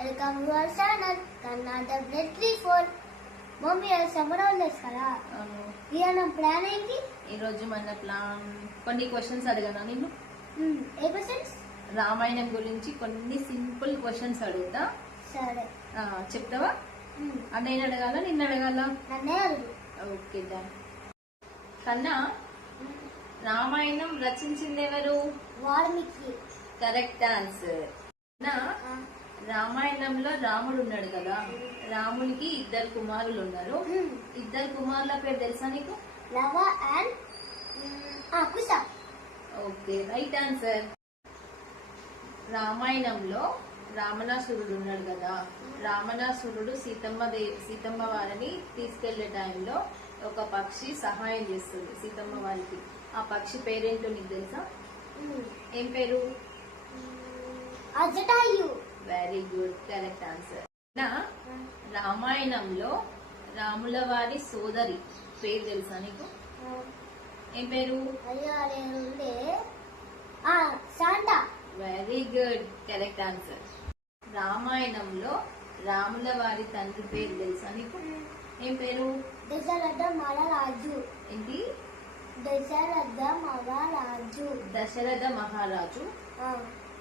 Welcome to our channel Karnataka blood 34. Mummy summer holidays కదా, ఇవాళ plan ఏంటి? ఈరోజు మన ప్లాన్ కొన్ని క్వశ్చన్స్ అడగనా నిన్ను? ఏ క్వశ్చన్స్? రామాయణం గురించి కొన్ని సింపుల్ క్వశ్చన్స్ అడుగుతా. సరే చెప్తావా? నేను అడగాల నిన్ను అడగాల? నన్నే అడుగు. ఓకే దా. కన్నా, రామాయణం రచించింది ఎవరు? వాల్మీకి. Correct answer. రామాయణంలో రాముడు ఉన్నాడు కదా, రామునికి ఇద్దరు కుమారులు ఉన్నారు. ఇద్దరు కుమారుల పేరు తెలుసా నీకు? Lava and Kusha. Okay, right answer. రామాయణంలో రావణాసురుడు ఉన్నాడు కదా, రావణాసురుడు సీతమ్మ వారిని తీసుకెళ్లే టైంలో ఒక పక్షి సహాయం చేస్తుంది సీతమ్మ వారికి. ఆ పక్షి పేరేంటో నీకు తెలుసా? ఏం పేరు? అజటాయు. Very good, correct answer. రామాయణంలో రాముల వారి సోదరి పేరు తెలుసా నీకు? ఏం పేరు? Shanta. Very good, correct answer. రామాయణంలో రాముల వారి తండ్రి పేరు తెలుసా నీకు? ఏం పేరు? దశరథ మహారాజు. ఏంటి? దశరథ మహారాజు. దశరథ మహారాజు.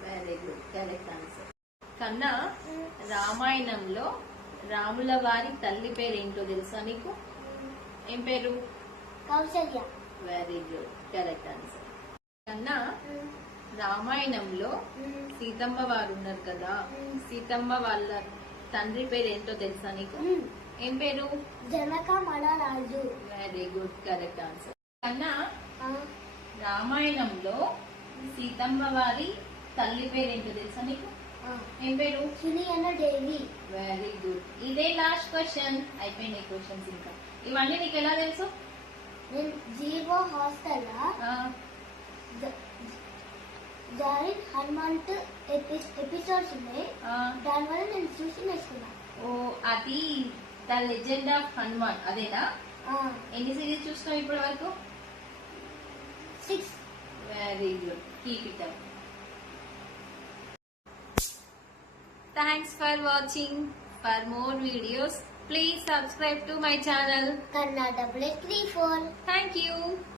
Very good, correct answer. కన్నా, రామాయణంలో రాముల వారి తల్లి పేరు ఏంటో తెలుసా నీకు? ఏం పేరు? Kausalya. Very good, correct answer. కన్నా, రామాయణంలో సీతమ్మ వారు ఉన్నారు కదా, సీతమ్మ వాళ్ళ తండ్రి పేరు ఏంటో తెలుసా నీకు? ఏం పేరు? జనక మహారాజు. Very good, correct answer. కన్నా, రామాయణంలో సీతమ్మ వారి తల్లి పేరు ఏంటో తెలుసా నీకు? ఏం పేరు? దేవి. Very good. ఇదే లాస్ట్ క్వశ్చన్. అయిపోయినాయి క్వశ్చన్స్. ఇంకా ఇవన్నీ నీకు ఎలా తెలుసు? నేను జీవో హాస్టల్ జాయిన్ హనుమంత్ ఎపిసోడ్స్ ఉన్నాయి, దానివల్ల నేను చూసి నేర్చుకున్నా. ఓ, అది ద లెజెండ్ ఆఫ్ హనుమాన్ అదేనా? ఎన్ని సిరీస్ చూసినావు ఇప్పటి వరకు? 6. Very good, keep it up. Thanks for watching. For more videos, please subscribe to my channel. Karnataka Blade 34. Thank you.